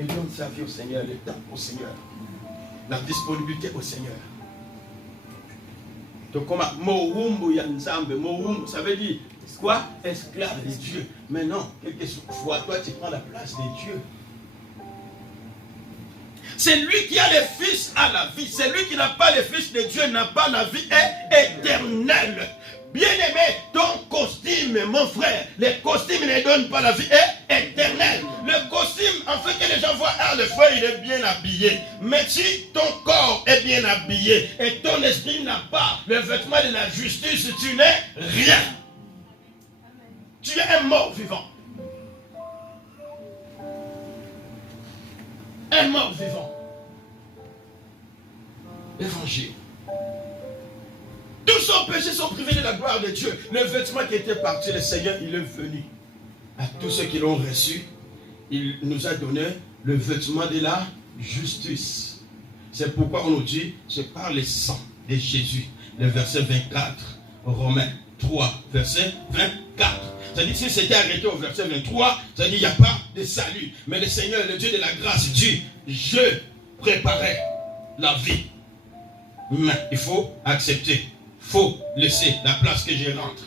il donne sa vie au Seigneur, le temps au Seigneur, la disponibilité au Seigneur. Donc, comme Mohumbu Yanzambe, Mohumbu, ça veut dire quoi? Esclave de Dieu. Mais non, quelquefois, toi, tu prends la place de Dieu. C'est lui qui a les fils à la vie. C'est lui qui n'a pas les fils de Dieu, n'a pas la vie éternelle. Bien-aimé, ton costume, mon frère, les costumes ne donnent pas la vie éternelle. Le costume, en fait, que les gens voient, ah, le frère, il est bien habillé. Mais si ton corps est bien habillé et ton esprit n'a pas le vêtement de la justice, tu n'es rien. Tu es un mort vivant. Un mort vivant. Évangile. Tous nos péchés sont privés de la gloire de Dieu. Le vêtement qui était parti, le Seigneur, il est venu. À tous ceux qui l'ont reçu, il nous a donné le vêtement de la justice. C'est pourquoi on nous dit, c'est par le sang de Jésus. Le verset 24, Romains 3, verset 24. C'est-à-dire, si c'était arrêté au verset 23, c'est-à-dire, il n'y a pas de salut. Mais le Seigneur, le Dieu de la grâce, dit, je préparais la vie. Mais il faut accepter. Il faut laisser la place que je rentre.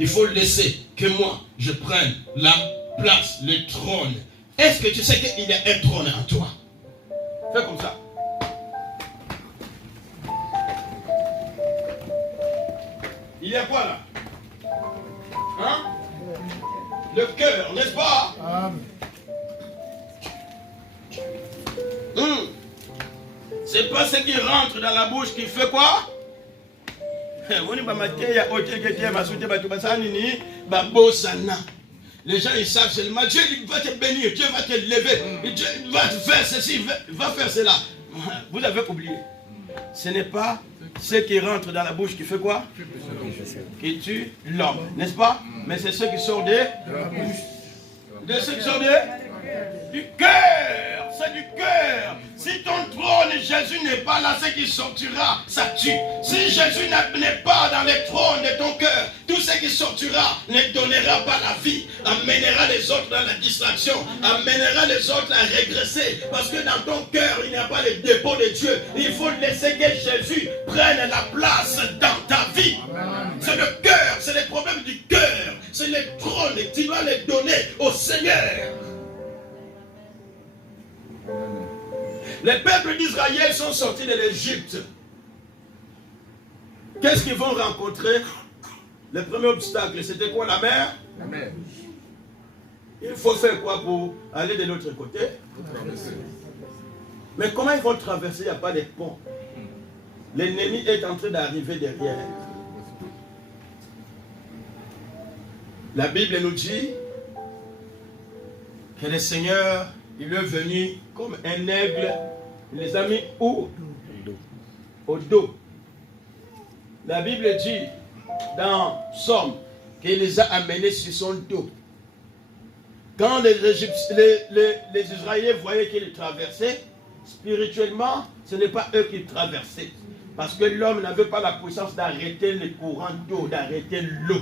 Il faut laisser que moi, je prenne la place, le trône. Est-ce que tu sais qu'il y a un trône en toi? Fais comme ça. Il y a quoi là? Hein? Le cœur, n'est-ce pas? C'est pas ce qui rentre dans la bouche qui fait quoi? Les gens ils savent seulement Dieu va te bénir, Dieu va te lever, Dieu va faire ceci, va faire cela. Vous avez oublié. Ce n'est pas ce qui rentre dans la bouche qui fait quoi? Qui tue l'homme, n'est-ce pas? Mais c'est ce qui sort de la bouche. De ce qui sort du cœur. C'est du cœur. Si ton trône, Jésus n'est pas là, ce qui sortira, ça tue. Si Jésus n'est pas dans le trône de ton cœur, tout ce qui sortira ne donnera pas la vie, amènera les autres dans la distraction, amènera les autres à régresser. Parce que dans ton cœur, il n'y a pas le dépôt de Dieu. Il faut laisser que Jésus prenne la place dans ta vie. C'est le cœur, c'est le problème du cœur. C'est le trône que tu dois le donner au Seigneur. Les peuples d'Israël sont sortis de l'Égypte. Qu'est-ce qu'ils vont rencontrer? Le premier obstacle, c'était quoi? La mer? La mer. Il faut faire quoi pour aller de l'autre côté? Mais comment ils vont traverser? Il n'y a pas de pont. L'ennemi est en train d'arriver derrière. La Bible nous dit que le Seigneur, il est venu comme un aigle. Il les a mis où? Au dos. La Bible dit dans Somme qu'il les a amenés sur son dos. Quand les Israéliens voyaient qu'ils traversaient, spirituellement, ce n'est pas eux qui traversaient. Parce que l'homme n'avait pas la puissance d'arrêter le courant d'eau, d'arrêter l'eau.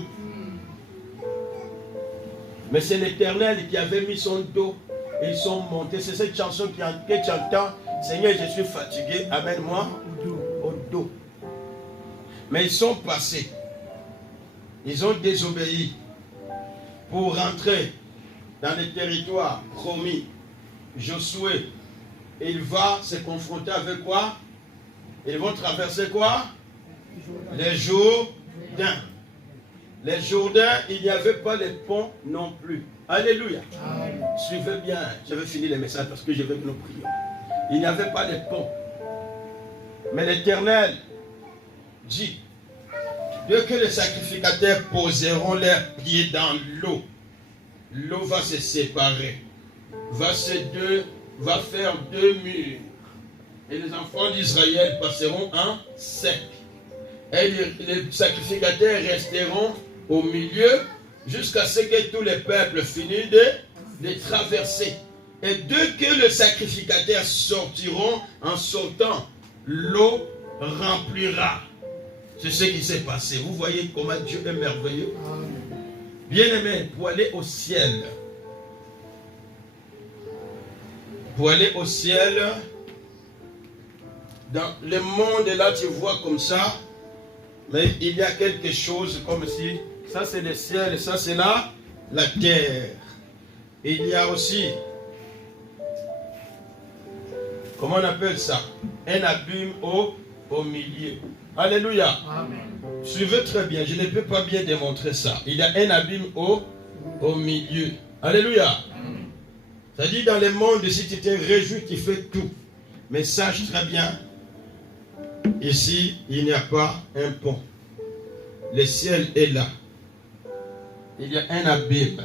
Mais c'est l'Éternel qui avait mis son dos et ils sont montés. C'est cette chanson que tu entends. Seigneur, je suis fatigué, amène-moi au dos. Mais ils sont passés. Ils ont désobéi pour rentrer dans le territoire promis. Josué, il va se confronter avec quoi? Ils vont traverser quoi? Les Jourdains. Les Jourdains, il n'y avait pas de pont non plus. Alléluia. Amen. Suivez bien, je vais finir le message parce que je veux que nous prions. Il n'y avait pas de pont. Mais l'Éternel dit, dès que les sacrificateurs poseront leurs pieds dans l'eau, l'eau va se séparer, va faire deux murs. Et les enfants d'Israël passeront en sec. Et les sacrificateurs resteront au milieu jusqu'à ce que tous les peuples finissent de traverser. Et dès que les sacrificateurs sortiront, en sautant, l'eau remplira. C'est ce qui s'est passé. Vous voyez comment Dieu est merveilleux. Bien-aimé, pour aller au ciel, pour aller au ciel. Dans le monde là, tu vois comme ça, mais il y a quelque chose comme si, ça c'est le ciel, ça c'est la terre. Il y a aussi, comment on appelle ça? Un abîme au milieu. Alléluia. Amen. Suivez très bien, je ne peux pas bien démontrer ça. Il y a un abîme au milieu. Alléluia. Amen. C'est-à-dire dans le monde, si tu t'es réjoui, tu fais tout. Mais sache très bien, ici, il n'y a pas un pont. Le ciel est là. Il y a un abîme.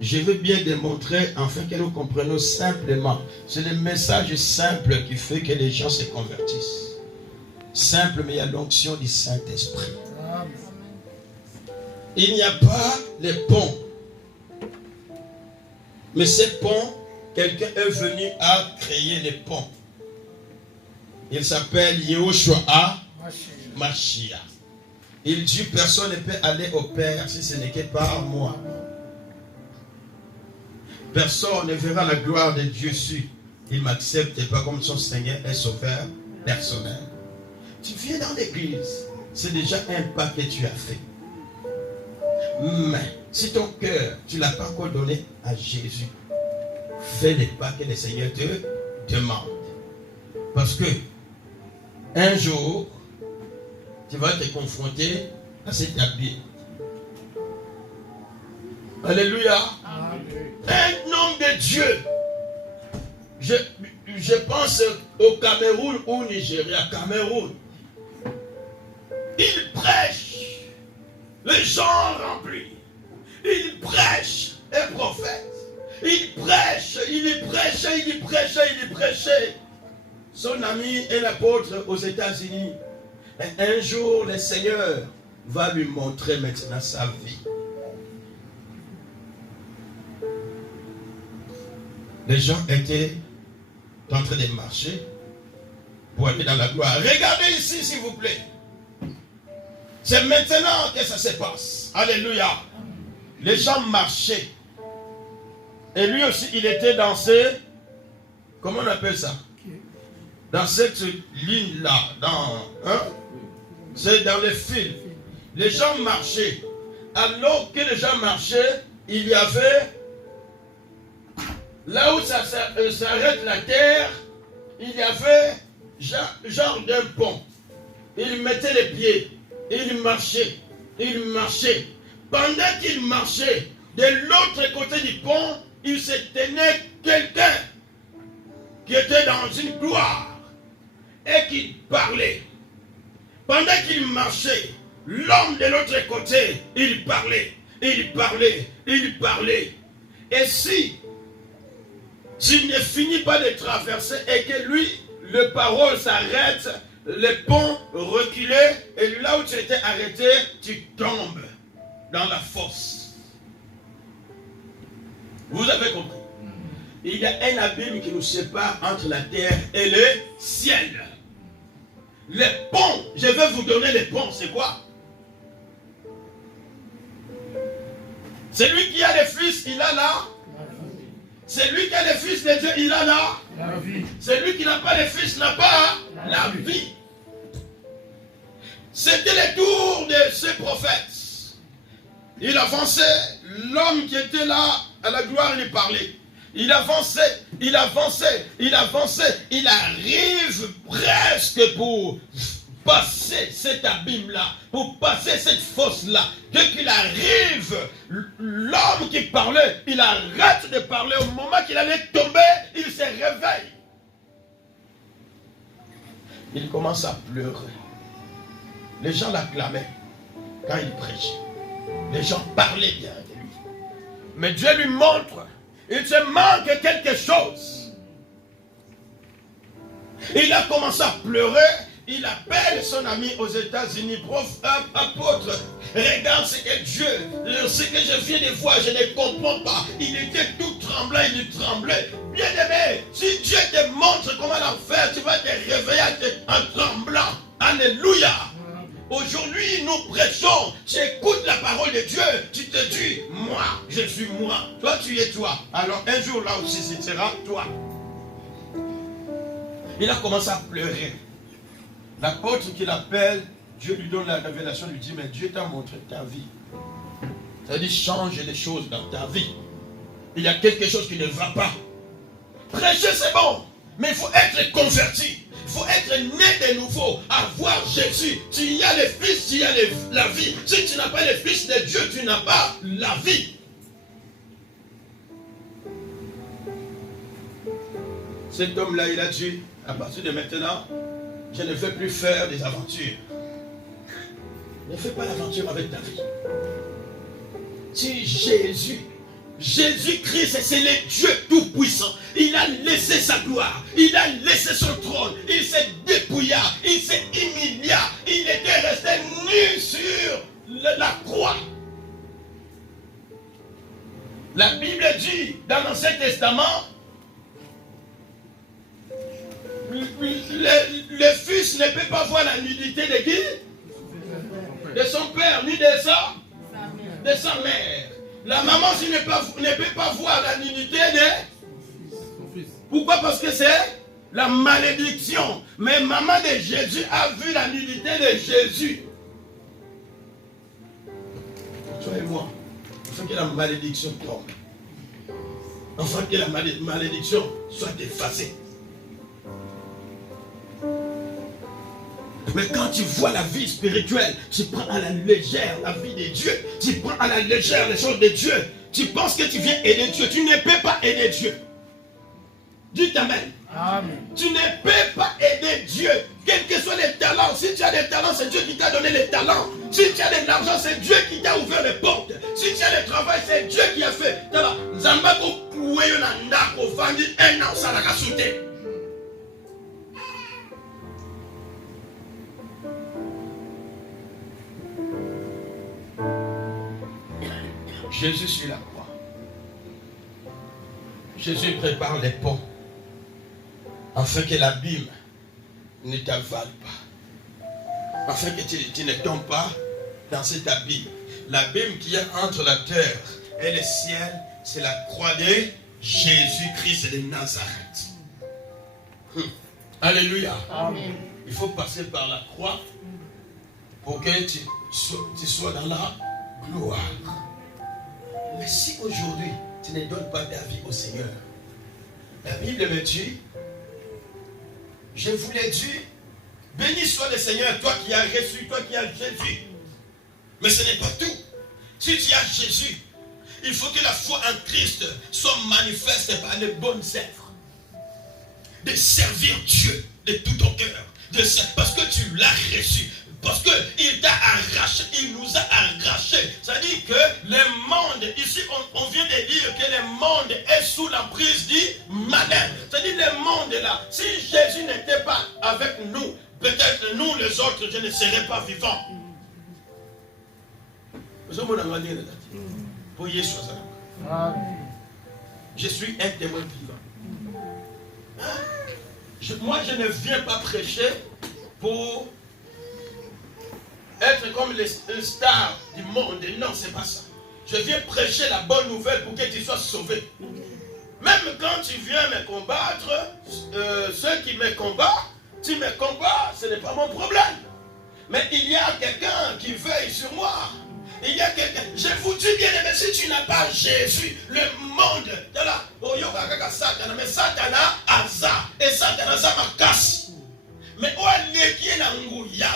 Je veux bien démontrer, afin que nous comprenions simplement. C'est le message simple qui fait que les gens se convertissent. Simple, mais il y a l'onction du Saint-Esprit. Il n'y a pas de pont. Mais ce pont, quelqu'un est venu à créer les ponts. Il s'appelle Yehoshua Mashiach. Il dit, personne ne peut aller au Père si ce n'est que par moi. Personne ne verra la gloire de Dieu si il ne m'accepte pas comme son Seigneur et Sauveur personnel. Tu viens dans l'église, c'est déjà un pas que tu as fait. Mais si ton cœur, tu ne l'as pas encore donné à Jésus, fais les pas que le Seigneur te demande. Parce que un jour, tu vas te confronter à cet abîme. Alléluia. Amen. Un homme de Dieu. Je pense au Cameroun ou au Nigeria. Cameroun. Il prêche. Les gens remplis. Il prêche. Un prophète. Il prêche. Il prêchait. Il prêchait. Il prêchait. Son ami est l'apôtre aux États-Unis. Et un jour, le Seigneur va lui montrer maintenant sa vie. Les gens étaient en train de marcher pour aller dans la gloire. Regardez ici, s'il vous plaît. C'est maintenant que ça se passe. Alléluia. Les gens marchaient. Et lui aussi, il était dans ces... Comment on appelle ça? Dans cette ligne-là. C'est dans le fil. Les gens marchaient. Alors que les gens marchaient, il y avait... Là où ça s'arrête la terre, il y avait genre d'un pont. Il mettait les pieds. Il marchait. Il marchait. Pendant qu'il marchait, de l'autre côté du pont, il se tenait quelqu'un qui était dans une gloire et qui parlait. Pendant qu'il marchait, l'homme de l'autre côté, il parlait. Il parlait. Il parlait. Et si tu ne finis pas de traverser et que lui, le parole s'arrête, le pont reculait, et là où tu étais arrêté, tu tombes dans la fosse. Vous avez compris? Il y a un abîme qui nous sépare entre la terre et le ciel. Les ponts, je vais vous donner les ponts, c'est quoi? Celui qui a les fils, il a là. C'est lui qui a les fils de Dieu, il a là. La vie. Celui qui n'a pas les fils n'a pas la vie. C'était le tour de ce prophète. Il avançait, l'homme qui était là à la gloire, il parlait. Il avançait, il avançait, il avançait. Il arrive presque pour passer cet abîme-là, pour passer cette fosse-là. Dès qu'il arrive, l'homme qui parlait, il arrête de parler. Au moment qu'il allait tomber, il se réveille. Il commence à pleurer. Les gens l'acclamaient quand il prêchait. Les gens parlaient bien de lui. Mais Dieu lui montre, il se manque quelque chose. Il a commencé à pleurer. Il appelle son ami aux États-Unis, apôtre. Regarde ce que Dieu, ce que je viens de voir, je ne comprends pas. Il était tout tremblant, il tremblait. Bien aimé, si Dieu te montre comment l'enfer, tu vas te réveiller en tremblant. Alléluia. Aujourd'hui, nous prêchons, tu écoutes la parole de Dieu, tu te dis, moi, je suis moi. Toi, tu es toi. Alors un jour là aussi, ce sera toi. Il a commencé à pleurer. L'apôtre qui l'appelle, Dieu lui donne la révélation, lui dit, mais Dieu t'a montré ta vie. Ça dit, change les choses dans ta vie. Il y a quelque chose qui ne va pas. Prêcher, c'est bon. Mais il faut être converti. Il faut être né de nouveau. Avoir Jésus. Tu y as le Fils, tu y as la vie. Si tu n'as pas le Fils de Dieu, tu n'as pas la vie. Cet homme-là, il a dit, à partir de maintenant, je ne veux plus faire des aventures. Ne fais pas l'aventure avec ta vie. Si Jésus-Christ, c'est le Dieu Tout-Puissant. Il a laissé sa gloire. Il a laissé son trône. Il s'est dépouillé. Il s'est humilié. Il était resté nu sur la croix. La Bible dit dans l'Ancien Testament, le fils ne peut pas voir la nudité de qui? De son père, ni de sa mère. La maman aussi ne peut pas voir la nudité de son fils. Pourquoi? Parce que c'est la malédiction. Mais maman de Jésus a vu la nudité de Jésus. Toi et moi, afin que la malédiction tombe. Afin que la malédiction soit effacée. Mais quand tu vois la vie spirituelle, tu prends à la légère la vie de Dieu. Tu prends à la légère les choses de Dieu. Tu penses que tu viens aider Dieu. Tu ne peux pas aider Dieu. Dites Amen. Amen. Tu ne peux pas aider Dieu. Quels que soient les talents. Si tu as des talents, c'est Dieu qui t'a donné les talents. Si tu as de l'argent, c'est Dieu qui t'a ouvert les portes. Si tu as le travail, c'est Dieu qui a fait. Jésus sur la croix. Jésus prépare les ponts afin que l'abîme ne t'avale pas. Afin que tu ne tombes pas dans cet abîme. L'abîme qui est entre la terre et le ciel, c'est la croix de Jésus-Christ de Nazareth. Alléluia. Amen. Il faut passer par la croix pour que tu sois dans la gloire. Mais si aujourd'hui, tu ne donnes pas ta vie au Seigneur, la Bible me dit, je vous l'ai dit, béni soit le Seigneur, toi qui as reçu, toi qui as Jésus. Mais ce n'est pas tout. Si tu as Jésus, il faut que la foi en Christ soit manifeste par les bonnes œuvres. De servir Dieu de tout ton cœur. Parce que tu l'as reçu. Parce qu'il t'a arraché, il nous a arraché. Ça dit que le monde, ici on vient de dire que le monde est sous l'emprise du malin. Ça dit le monde est là. Si Jésus n'était pas avec nous, peut-être nous les autres, je ne serais pas vivant. Je suis un témoin vivant. Moi je ne viens pas prêcher pour être comme les stars du monde. Non, c'est pas ça. Je viens prêcher la bonne nouvelle pour que tu sois sauvé. Même quand tu viens me combattre, ceux qui me combattent, tu me combats, ce n'est pas mon problème. Mais il y a quelqu'un qui veille sur moi. Il y a quelqu'un. Je vous dis bien, mais si tu n'as pas Jésus, le monde, mais Satan a hasard. Et Satan a sa casse. Mais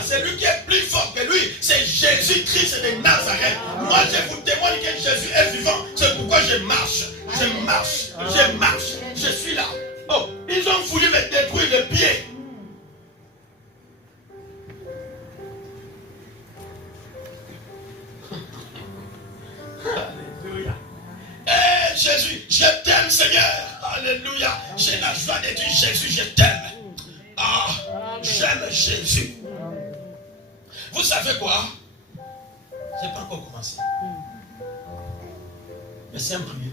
c'est lui qui est plus fort que lui. C'est Jésus-Christ de Nazareth. Moi, je vous témoigne que Jésus est vivant. C'est pourquoi je marche. Je marche. Je marche. Je suis là. Oh, ils ont voulu me détruire les pieds. Alléluia. Eh Jésus, je t'aime Seigneur. Alléluia. J'ai la joie de dire Jésus, je t'aime. Ah, j'aime Jésus. Vous savez quoi? Je n'ai pas encore commencé. Mais c'est un prier.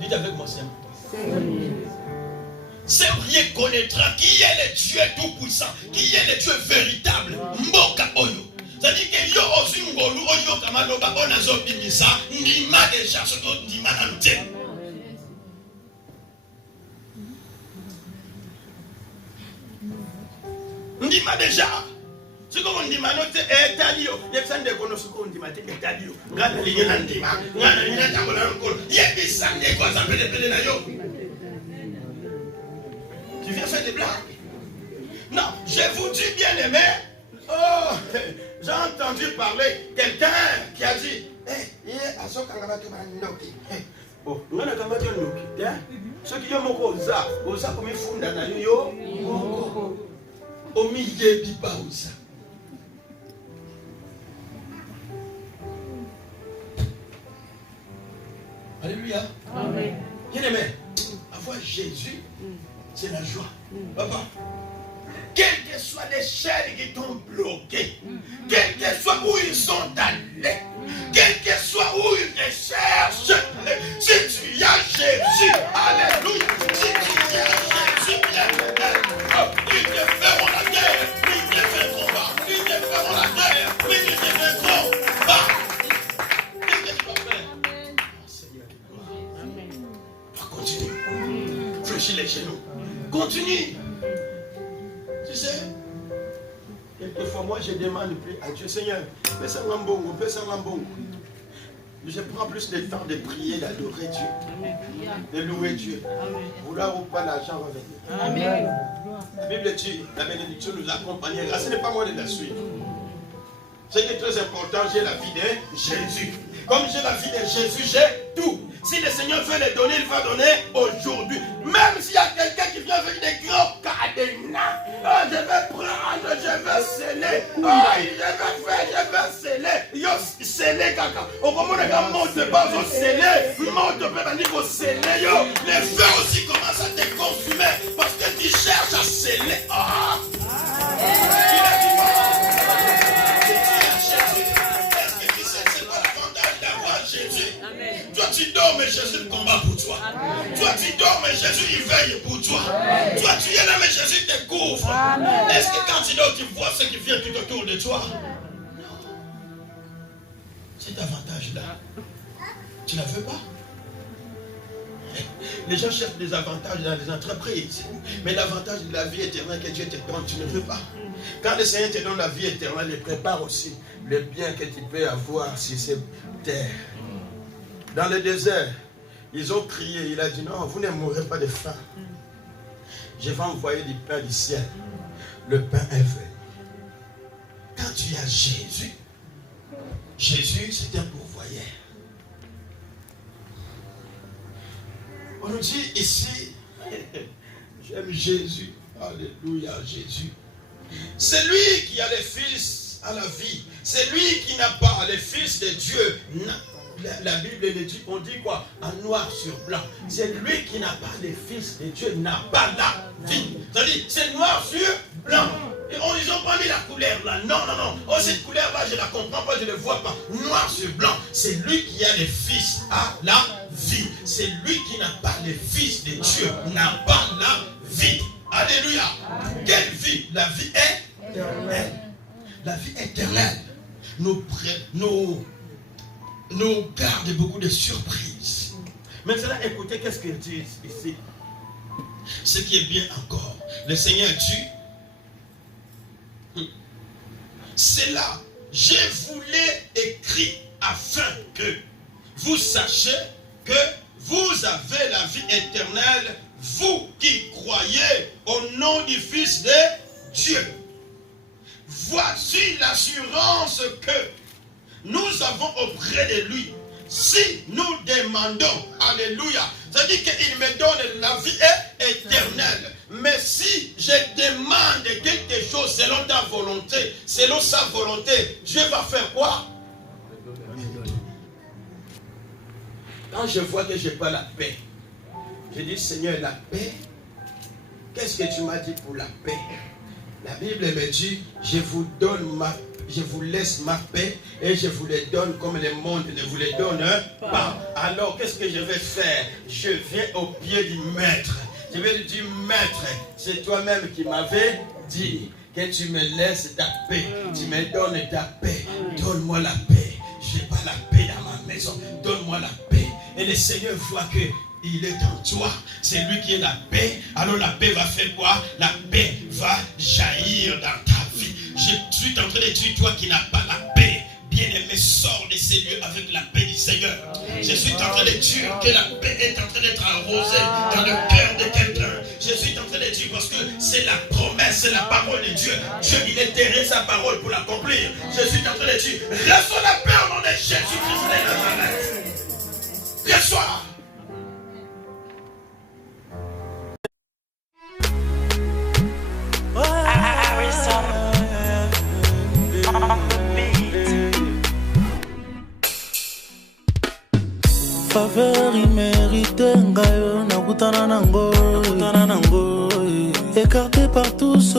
Dites avec moi, c'est un prier. C'est un prier connaîtra qui est le Dieu tout-puissant, qui est le Dieu véritable. Mboka Oyo. C'est-à-dire que yo aussi ngolu oyo kamaloba onazo bimisa ndima déjà ce que ndima na luté. On dit déjà. C'est comme on dit maintenant, c'est Etalio. Il y a des gens qui connaissent ce qu'on dit maintenant, Etalio. Regarde les gens qui disent, regarde les gens qui disent, il y a des gens qui tu viens faire des blagues? Non, je vous dis bien aimé. Oh, j'ai entendu parler quelqu'un qui a dit, oh, on a quand même dit, ceux qui ont oza comme ils font dans yo, au milieu du pausa. Alléluia. Amen. Bien aimé, avoir Jésus, c'est la joie. Papa, quelles que soient les chaînes qui t'ont bloqué, quelles que soient où ils sont allés, quel que soit où ils te cherchent, si tu y as Jésus, alléluia, si tu y as Jésus, ils te feront la guerre, ils te feront combat, ils te feront la guerre, ils te feront combat. Qu'est-ce que tu vas faire? Seigneur, continue. Fléchis les genoux. Continue. Tu sais, quelquefois, moi, je demande plus à Dieu, Seigneur, fais ça en bon, fais ça en bon. Je prends plus de temps de prier, d'adorer Dieu, de louer Dieu. Vouloir ou pas, l'argent va venir. Amen. La Bible dit, la bénédiction nous accompagnera. Ce n'est pas moi de la suivre. Ce qui est très important, j'ai la vie de Jésus. Comme j'ai la vie de Jésus, j'ai tout. Si le Seigneur veut les donner, il va donner aujourd'hui. Même s'il y a quelqu'un qui vient avec des grands cadenas, oh, je vais prendre, je vais sceller. Oh, je vais faire, je vais sceller. Yo, sceller, caca. Au moment où les gars montent pas, ils sceller. Montent pas, ils vont sceller. Yo, les feux aussi commencent à te consumer parce que tu cherches à sceller. Ah! Toi tu dors mais Jésus combat pour toi. Amen. Toi tu dors mais Jésus il veille pour toi. Amen. Toi tu es là mais Jésus te couvre. Est-ce que quand tu dors tu vois ce qui vient tout autour de toi? Non. Cet avantage là, tu ne la veux pas? Les gens cherchent des avantages dans les entreprises. Mais l'avantage de la vie éternelle que Dieu te donne, tu ne veux pas. Quand le Seigneur te donne la vie éternelle, il prépare aussi le bien que tu peux avoir sur cette terre. Dans le désert, ils ont crié. Il a dit non, vous ne mourrez pas de faim. Je vais envoyer du pain du ciel. Le pain est venu. Quand tu as Jésus, Jésus c'est un pourvoyeur. On nous dit ici, j'aime Jésus. Alléluia, Jésus. C'est lui qui a les fils à la vie. C'est lui qui n'a pas les fils de Dieu. La Bible le dit, on dit quoi? En noir sur blanc. C'est lui qui n'a pas les fils de Dieu, n'a pas la vie. C'est-à-dire, c'est noir sur blanc. Et ils n'ont pas mis la couleur là. Non, non, non. Oh, cette couleur là, je ne la comprends pas, je ne la vois pas. Noir sur blanc. C'est lui qui a les fils à la vie. C'est lui qui n'a pas les fils de Dieu, n'a pas la vie. Alléluia. Amen. Quelle vie? La vie éternelle. La vie éternelle nous garde beaucoup de surprises. Maintenant, écoutez, qu'est-ce qu'il dit ici? Ce qui est bien encore. Le Seigneur dit, c'est là, je vous l'ai écrit afin que vous sachiez que vous avez la vie éternelle, vous qui croyez au nom du Fils de Dieu. Voici l'assurance que nous avons auprès de lui. Si nous demandons, alléluia, c'est-à-dire qu'il me donne la vie éternelle. Mais si je demande quelque chose selon ta volonté, selon sa volonté, Dieu va faire quoi? Quand je vois que je n'ai pas la paix, je dis, Seigneur, la paix, qu'est-ce que tu m'as dit pour la paix? La Bible me dit, je vous laisse ma paix et je vous les donne comme le monde ne vous les donne pas. Alors, qu'est-ce que je vais faire? Je viens au pied du maître. Je vais lui dire, maître, c'est toi-même qui m'avais dit que tu me laisses ta paix. Tu me donnes ta paix. Donne-moi la paix. Je n'ai pas la paix dans ma maison. Donne-moi la paix. Et le Seigneur voit que il est en toi. C'est lui qui est la paix. Alors la paix va faire quoi? La paix va jaillir dans ta vie. Je suis en train de dire, toi qui n'as pas la paix, bien-aimé, sors de ces lieux avec la paix du Seigneur. Je suis en train de dire que la paix est en train d'être arrosée dans le cœur de quelqu'un. Je suis en train de dire parce que c'est la promesse, c'est la parole de Dieu. Dieu, il est terré sa parole pour l'accomplir. Je suis en train de dire, reçois la paix au nom de Jésus-Christ de Nazareth. Reçois. Faveur immérité ngayo nakutana nango écarté par tous